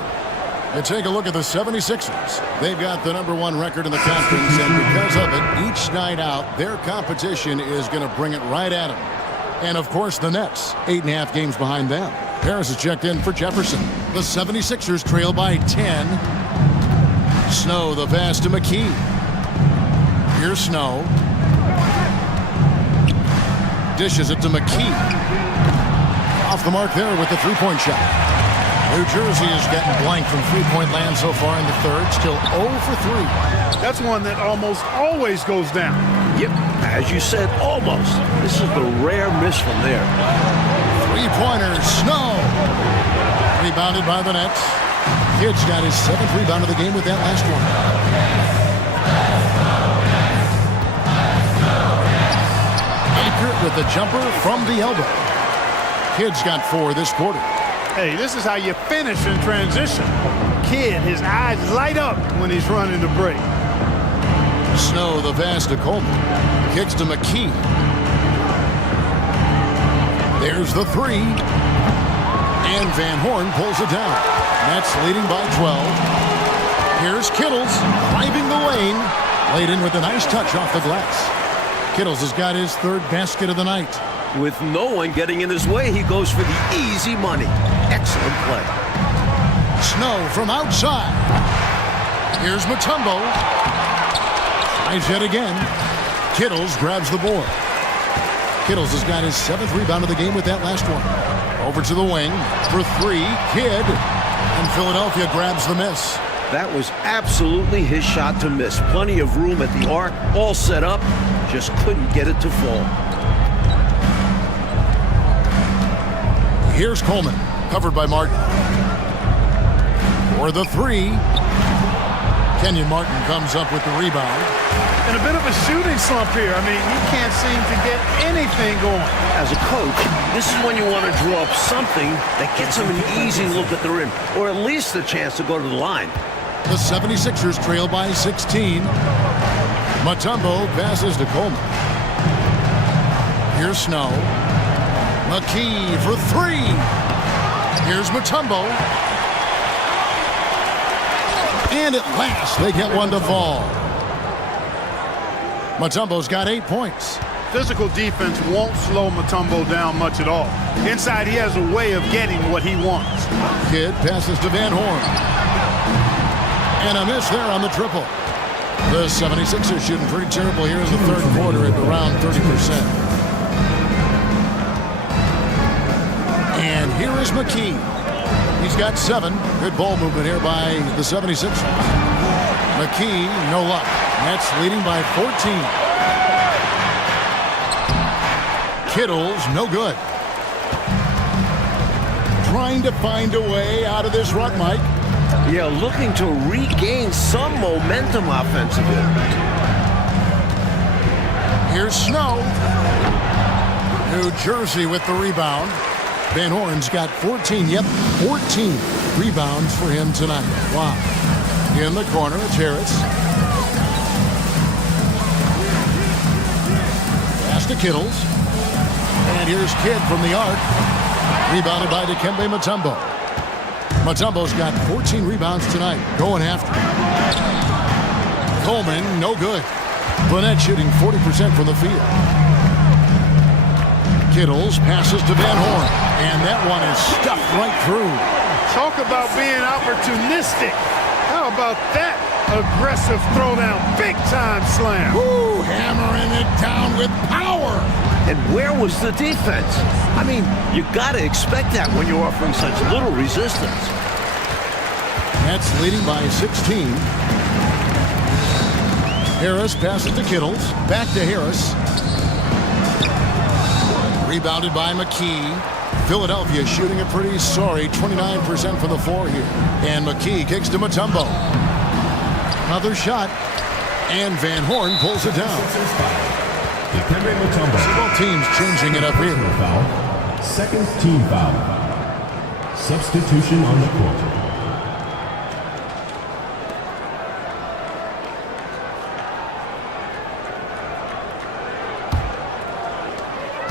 And take a look at the 76ers. They've got the #1 record in the conference, and because of it, each night out, their competition is going to bring it right at them. And, of course, the Nets, 8.5 games behind them. Harris is checked in for Jefferson. The 76ers trail by 10. Snow, the pass to McKee. Here's Snow. Dishes it to McKee. Off the mark there with the 3-point shot. New Jersey is getting blank from 3-point land so far in the third. Still 0 for 3. That's one that almost always goes down. Yep, as you said, almost. This is the rare miss from there. 3-pointer, Snow. Rebounded by the Nets. Kidd's got his 7th rebound of the game with that last one. Accurate with the jumper from the elbow. Kidd's got 4 this quarter. Hey, this is how you finish in transition. Kidd, his eyes light up when he's running the break. Snow, the pass to Coleman. Kicks to McKee. There's the 3. And Van Horn pulls it down. Nets leading by 12. Here's Kittles driving the lane. Laid in with a nice touch off the glass. Kittles has got his 3rd basket of the night. With no one getting in his way, he goes for the easy money. Excellent play. Snow from outside. Here's Mutombo. Tries yet again. Kittles grabs the board. Kittles has got his 7th rebound of the game with that last one. Over to the wing for 3. Kidd. And Philadelphia grabs the miss. That was absolutely his shot to miss. Plenty of room at the arc, all set up. Just couldn't get it to fall. Here's Coleman, covered by Martin. For the 3. Kenyon Martin comes up with the rebound. And a bit of a shooting slump here. I mean, he can't seem to get anything going. As a coach, this is when you want to draw up something that gets him an easy look at the rim, or at least a chance to go to the line. The 76ers trail by 16. Mutombo passes to Coleman. Here's Snow. McKee for three. Here's Mutombo. And at last, they get one to fall. Mutombo's got 8 points. Physical defense won't slow Mutombo down much at all. Inside, he has a way of getting what he wants. Kidd passes to Van Horn. And a miss there on the triple. The 76ers shooting pretty terrible here in the third quarter at around 30%. And here is McKee. He's got 7. Good ball movement here by the 76ers. McKee, no luck. Nets leading by 14. Kittles, no good. Trying to find a way out of this rut, Mike. Yeah, looking to regain some momentum offensively. Here's Snow. New Jersey with the rebound. Van Horn's got 14. Yep, 14 rebounds for him tonight. Wow. In the corner, it's Harris. Pass to Kittles. And here's Kidd from the arc. Rebounded by Dikembe Mutombo. Mutombo's got 14 rebounds tonight. Going after him. Coleman, no good. Burnett shooting 40% from the field. Kittles passes to Van Horn. And that one is stuffed right through. Talk about being opportunistic. How about that aggressive throwdown? Big time slam. Woo, hammering it down with power. And where was the defense? I mean, you got to expect that when you're offering such little resistance. That's leading by 16. Harris passes to Kittles. Back to Harris. Rebounded by McKee. Philadelphia shooting a pretty sorry 29% from the floor here. And McKee kicks to Mutombo. Another shot. And Van Horn pulls it down. Both teams changing it up here. Foul. Second team foul. Substitution on the court.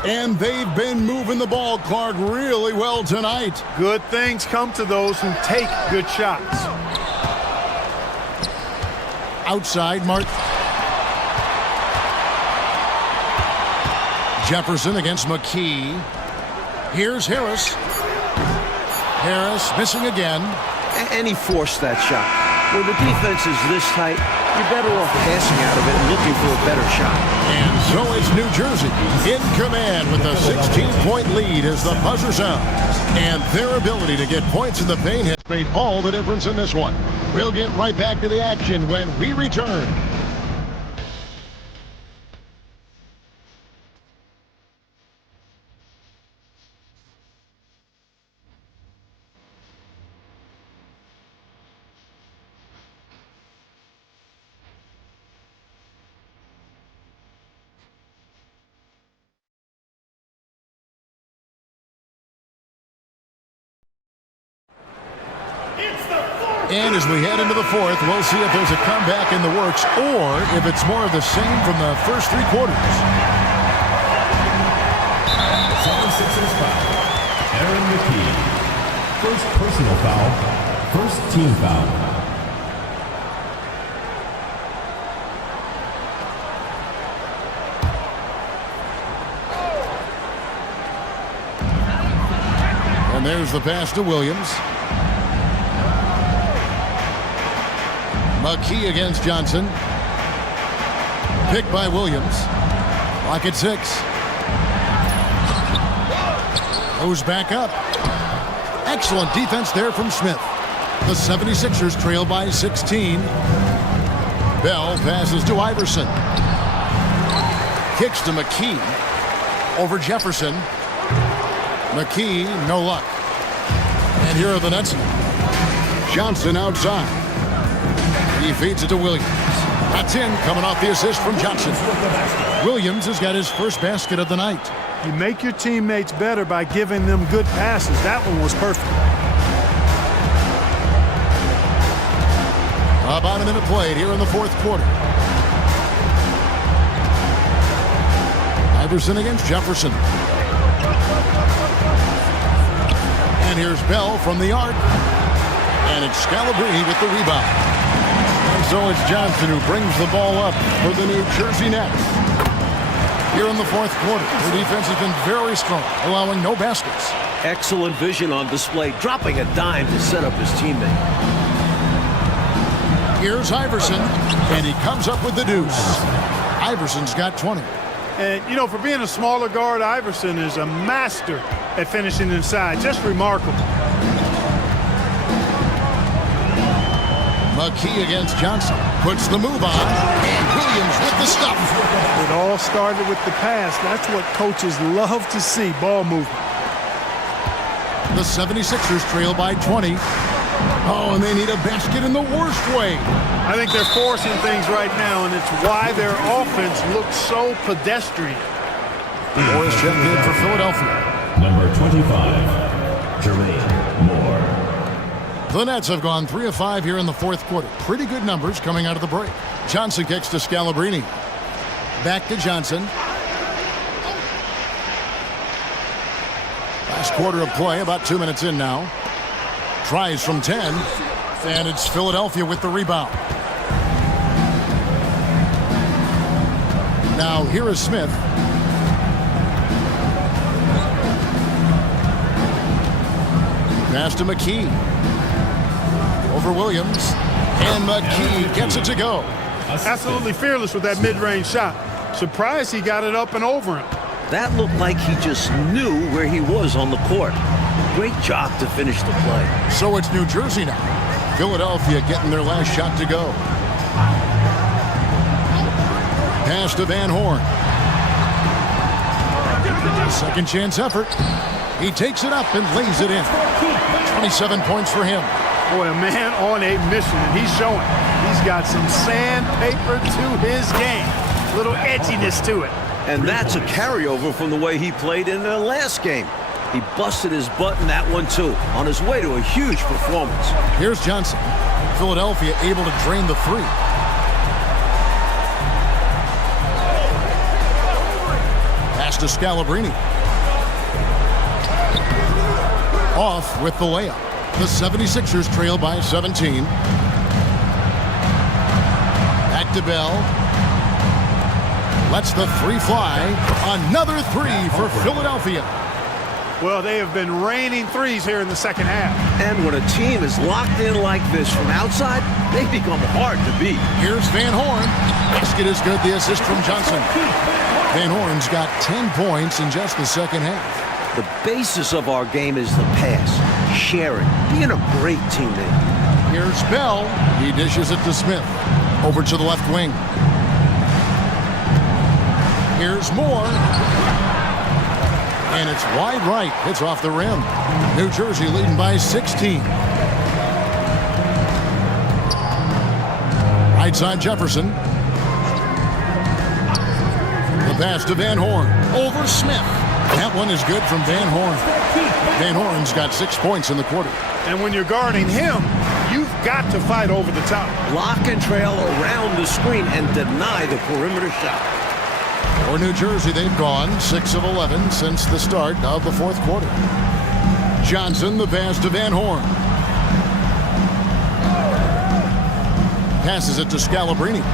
And they've been moving the ball, Clark, really well tonight. Good things come to those who take good shots. Outside, Mark. Jefferson against McKee. Here's Harris. Harris missing again. And he forced that shot. When the defense is this tight, you're better off passing out of it and looking for a better shot. And so is New Jersey in command with a 16-point lead as the buzzer sounds. And their ability to get points in the paint has made all the difference in this one. We'll get right back to the action when we return. And as we head into the fourth, we'll see if there's a comeback in the works or if it's more of the same from the first 3 quarters. 76ers foul. Aaron McKee. First personal foul. First team foul. And there's the pass to Williams. McKee against Johnson. Picked by Williams. Clock at 6. Goes back up. Excellent defense there from Smith. The 76ers trail by 16. Bell passes to Iverson. Kicks to McKee. Over Jefferson. McKee, no luck. And here are the Nets. Johnson outside. He feeds it to Williams. That's in, coming off the assist from Johnson. Williams has got his first basket of the night. You make your teammates better by giving them good passes. That one was perfect. About a minute played here in the fourth quarter. Iverson against Jefferson. And here's Bell from the arc. And it's Scalabrine with the rebound. And so it's Johnson who brings the ball up for the New Jersey Nets. Here in the fourth quarter, the defense has been very strong, allowing no baskets. Excellent vision on display, dropping a dime to set up his teammate. Here's Iverson, and he comes up with the deuce. Iverson's got 20. And, you know, for being a smaller guard, Iverson is a master at finishing inside. Just remarkable. McKee against Johnson. Puts the move on. And Williams with the stuff. It all started with the pass. That's what coaches love to see, ball movement. The 76ers trail by 20. Oh, and they need a basket in the worst way. I think they're forcing things right now, and it's why their offense looks so pedestrian. Morris checked in for Philadelphia. Number 25, Jermaine Moore. The Nets have gone 3 of 5 here in the fourth quarter. Pretty good numbers coming out of the break. Johnson kicks to Scalabrine. Back to Johnson. Last quarter of play, about 2 minutes in now. Tries from 10, and it's Philadelphia with the rebound. Now here is Smith. Pass to McKee. Over Williams. And McKee gets it to go. Absolutely fearless with that mid-range shot. Surprised he got it up and over him. That looked like he just knew where he was on the court. Great job to finish the play. So it's New Jersey now. Philadelphia getting their last shot to go. Pass to Van Horn. Second chance effort. He takes it up and lays it in. 27 points for him. Boy, a man on a mission, and he's showing. He's got some sandpaper to his game. A little edginess to it. And that's a carryover from the way he played in the last game. He busted his butt in that one, too, on his way to a huge performance. Here's Johnson. Philadelphia able to drain the three. Pass to Scalabrine. Off with the layup. The 76ers trail by 17. Back to Bell. Lets the three fly. Another three for Philadelphia. Well, they have been raining threes here in the second half. And when a team is locked in like this from outside, they become hard to beat. Here's Van Horn. Basket is good. The assist from Johnson. Van Horn's got 10 points in just the second half. The basis of our game is the pass, sharing, being a great teammate. Here's Bell. He dishes it to Smith. Over to the left wing. Here's Moore. And it's wide right. It's off the rim. New Jersey leading by 16. Right side Jefferson. The pass to Van Horn. Over Smith. That one is good from Van Horn. Van Horn's got 6 points in the quarter. And when you're guarding him, you've got to fight over the top. Lock and trail around the screen and deny the perimeter shot. For New Jersey, they've gone 6 of 11 since the start of the fourth quarter. Johnson, the pass to Van Horn. Passes it to Scalabrine.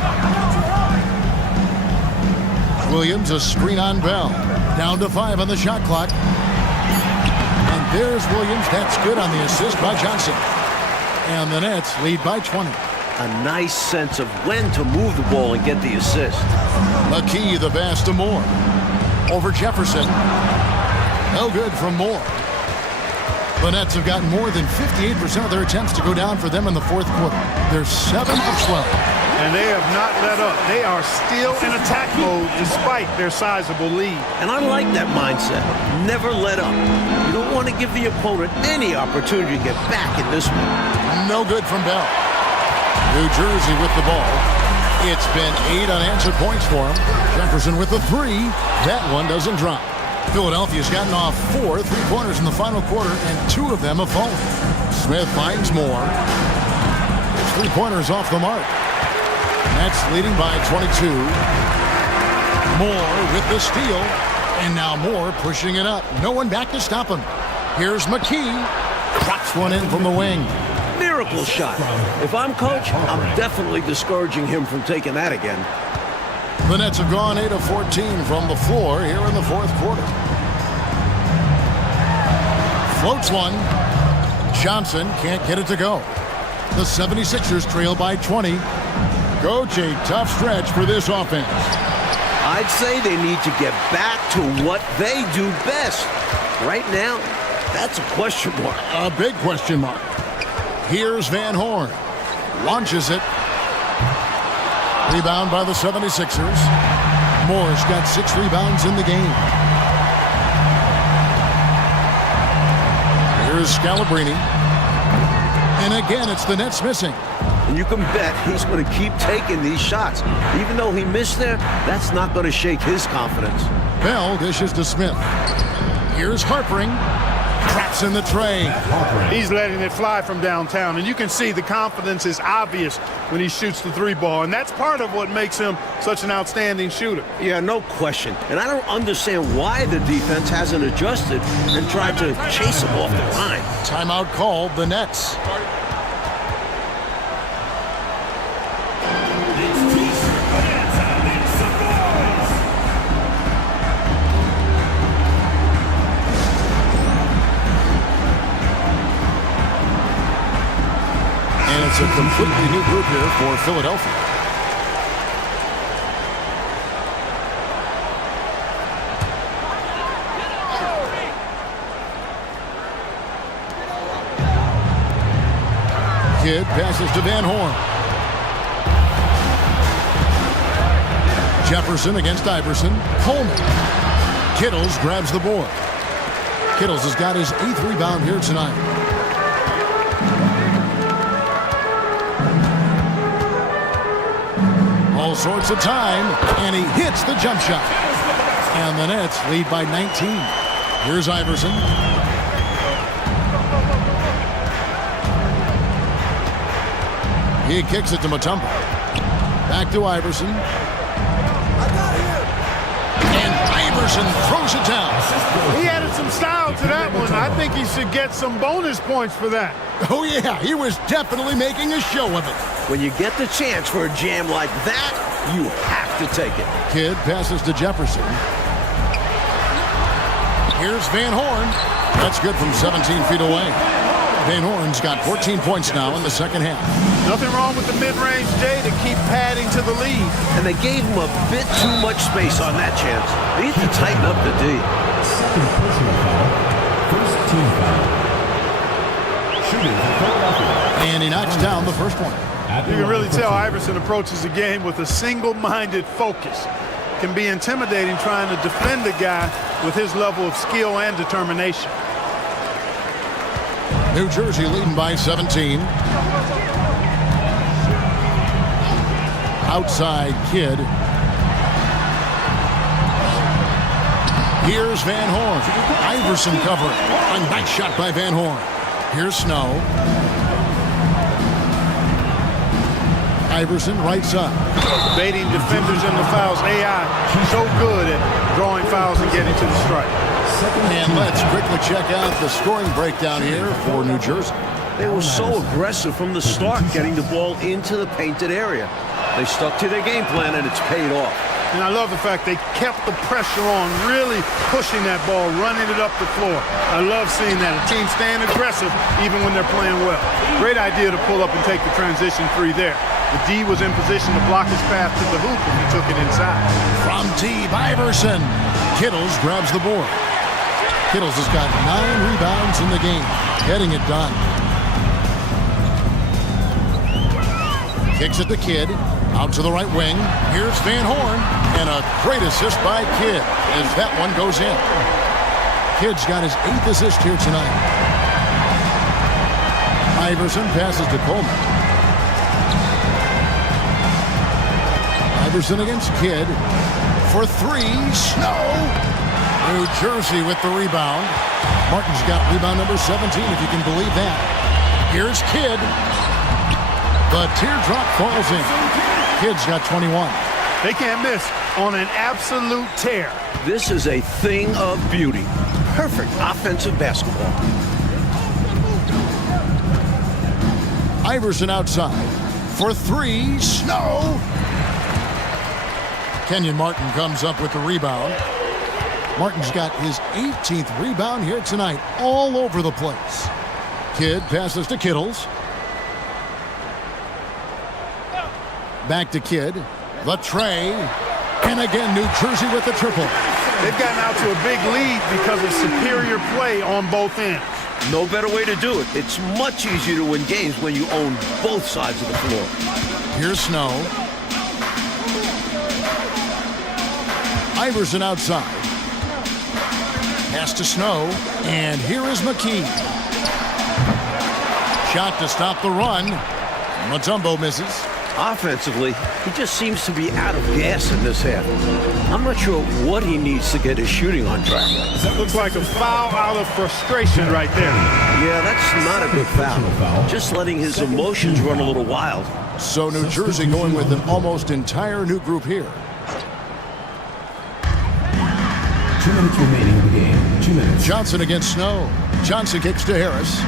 Williams, a screen on Bell. Down to 5 on the shot clock. And there's Williams. That's good on the assist by Johnson. And the Nets lead by 20. A nice sense of when to move the ball and get the assist. McKee, the pass to Moore. Over Jefferson. No good from Moore. The Nets have gotten more than 58% of their attempts to go down for them in the fourth quarter. They're 7 of 12. And they have not let up. They are still in attack mode despite their sizable lead. And I like that mindset. Never let up. You don't want to give the opponent any opportunity to get back in this one. No good from Bell. New Jersey with the ball. It's been 8 unanswered points for him. Jefferson with the 3. That one doesn't drop. Philadelphia's gotten off 4 3-pointers in the final quarter, and 2 of them have fallen. Smith finds more. His 3-pointers off the mark. Nets leading by 22. Moore with the steal. And now Moore pushing it up. No one back to stop him. Here's McKee. Drops one in from the wing. Miracle shot. If I'm coach, I'm definitely discouraging him from taking that again. The Nets have gone 8 of 14 from the floor here in the fourth quarter. Floats one. Johnson can't get it to go. The 76ers trail by 20. Coach, a tough stretch for this offense. I'd say they need to get back to what they do best. Right now, that's a question mark. A big question mark. Here's Van Horn. Launches it. Rebound by the 76ers. Moore's got 6 rebounds in the game. Here's Scalabrine. And again, it's the Nets missing. And you can bet he's going to keep taking these shots. Even though he missed there, that's not going to shake his confidence. Bell dishes to Smith. Here's Harpering. Traps in the tray. He's letting it fly from downtown, and you can see the confidence is obvious when he shoots the 3 ball, and that's part of what makes him such an outstanding shooter. Yeah, no question. And I don't understand why the defense hasn't adjusted and tried to chase him off the line. Timeout called, the Nets. It's a completely new group here for Philadelphia. Kidd passes to Van Horn. Jefferson against Iverson. Coleman. Kittles grabs the board. Kittles has got his 8th rebound here tonight. All sorts of time, and he hits the jump shot. And the Nets lead by 19. Here's Iverson. He kicks it to Mutombo. Back to Iverson. And Iverson throws it down. He added some style to that one. I think he should get some bonus points for that. Oh, yeah, he was definitely making a show of it. When you get the chance for a jam like that, you have to take it. Kidd passes to Jefferson. Here's Van Horn. That's good from 17 feet away. Van Horn's got 14 points now in the second half. Nothing wrong with the mid-range J to keep padding to the lead. And they gave him a bit too much space on that chance. They need to tighten up the D. Second personal foul. First team foul. Shooting for Philadelphia. And he knocks down the first one. You can really tell Iverson approaches the game with a single-minded focus. Can be intimidating trying to defend a guy with his level of skill and determination. New Jersey leading by 17. Outside Kidd. Here's Van Horn. Iverson covering. A nice shot by Van Horn. Here's Snow. Iverson right side. Baiting defenders into fouls. AI so good at drawing fouls and getting to the strike. And let's quickly check out the scoring breakdown here for New Jersey. They were so aggressive from the start, getting the ball into the painted area. They stuck to their game plan, and it's paid off. And I love the fact they kept the pressure on, really pushing that ball, running it up the floor. I love seeing that. A team staying aggressive even when they're playing well. Great idea to pull up and take the transition 3 there. The D was in position to block his path to the hoop and he took it inside. From deep, Iverson. Kittles grabs the board. Kittles has got 9 rebounds in the game, getting it done. Kicks it to Kidd, out to the right wing. Here's Van Horn, and a great assist by Kidd as that one goes in. Kidd's got his 8th assist here tonight. Iverson passes to Coleman. Iverson against Kidd for 3. Snow. New Jersey with the rebound. Martin's got rebound number 17, if you can believe that. Here's Kidd. The teardrop falls in. Kidd's got 21. They can't miss on an absolute tear. This is a thing of beauty. Perfect offensive basketball. Iverson outside for three. Snow. Kenyon Martin comes up with the rebound. Martin's got his 18th rebound here tonight, all over the place. Kidd passes to Kittles. Back to Kidd. The tray. And again, New Jersey with the triple. They've gotten out to a big lead because of superior play on both ends. No better way to do it. It's much easier to win games when you own both sides of the floor. Here's Snow. Iverson outside. Pass to Snow. And here is McKee. Shot to stop the run. Mutombo misses. Offensively, he just seems to be out of gas in this half. I'm not sure what he needs to get his shooting on track. That looks like a foul out of frustration right there. Yeah, that's not a good foul. Just letting his emotions run a little wild. So New Jersey going with an almost entire new group here. 2 minutes remaining in the game. 2 minutes. Johnson against Snow. Johnson kicks to Harris.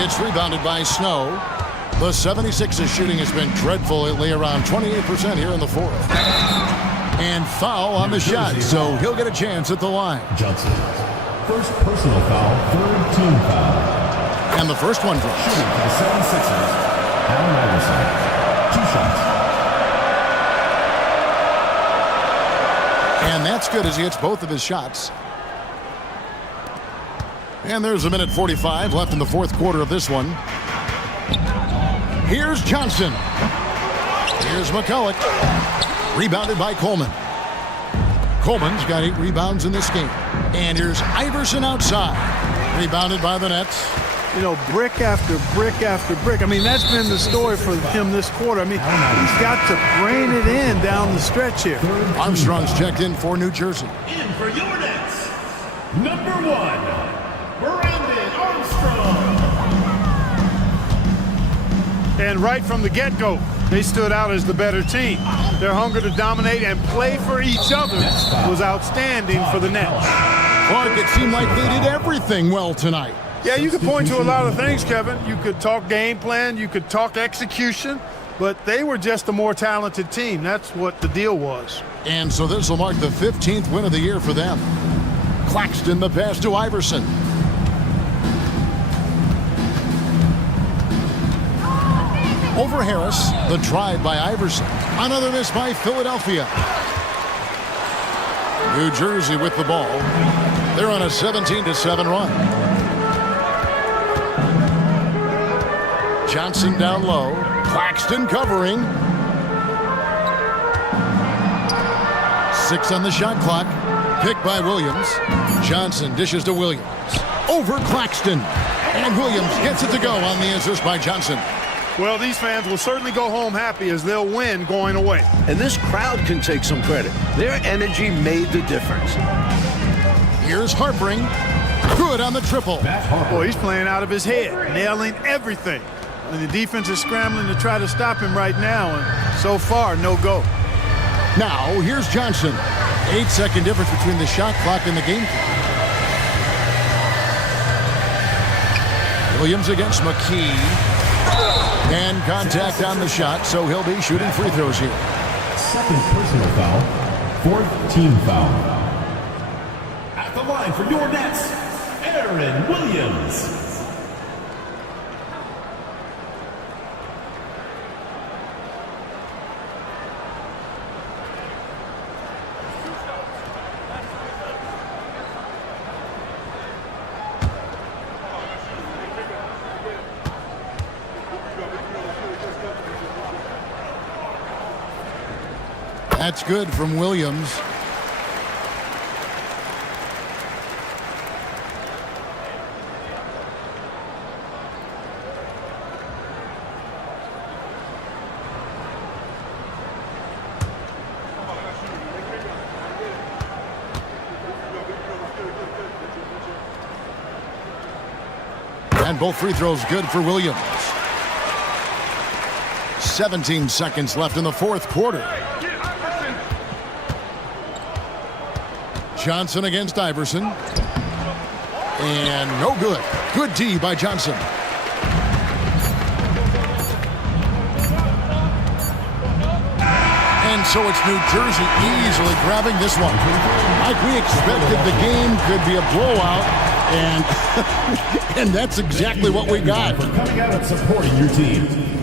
It's rebounded by Snow. The 76ers shooting has been dreadful lately, around 28% here in the fourth. And foul on the shot, so he'll get a chance at the line. Johnson. First personal foul, third team foul. And the first one drops. Shooting for the 76ers, Allen Iverson. 2 shots. And that's good as he hits both of his shots. And there's a minute 45 left in the fourth quarter of this one. Here's Johnson. Here's McCulloch. Rebounded by Coleman. Coleman's got 8 rebounds in this game. And here's Iverson outside. Rebounded by the Nets. You know, brick after brick after brick. I mean, that's been the story for him this quarter. I mean, he's got to brain it in down the stretch here. Armstrong's checked in for New Jersey. In for your Nets, number 1. Brandon Armstrong. And right from the get-go, they stood out as the better team. Their hunger to dominate and play for each other was outstanding for the Nets. Clark, it seemed like they did everything well tonight. Yeah, you could point to a lot of things, Kevin. You could talk game plan, you could talk execution, but they were just a more talented team. That's what the deal was. And so this will mark the 15th win of the year for them. Claxton the pass to Iverson. Over Harris, the drive by Iverson. Another miss by Philadelphia. New Jersey with the ball. They're on a 17-7 run. Johnson down low. Claxton covering. 6 on the shot clock. Picked by Williams. Johnson dishes to Williams. Over Claxton. And Williams gets it to go on the assist by Johnson. Well, these fans will certainly go home happy as they'll win going away. And this crowd can take some credit. Their energy made the difference. Here's Harpering. Good on the triple. Boy, he's playing out of his head, nailing everything. And the defense is scrambling to try to stop him right now, and so far, no go. Now, here's Johnson. 8-second difference between the shot clock and the game clock. Williams against McKee. And contact on the shot, so he'll be shooting free throws here. Second personal foul, fourth team foul. At the line for your Nets, Aaron Williams. That's good from Williams. And both free throws good for Williams. 17 seconds left in the fourth quarter. Johnson against Iverson. And no good. Good D by Johnson. And so it's New Jersey easily grabbing this one. Like we expected, the game could be a blowout, and and that's exactly what we got. For coming out and supporting your team.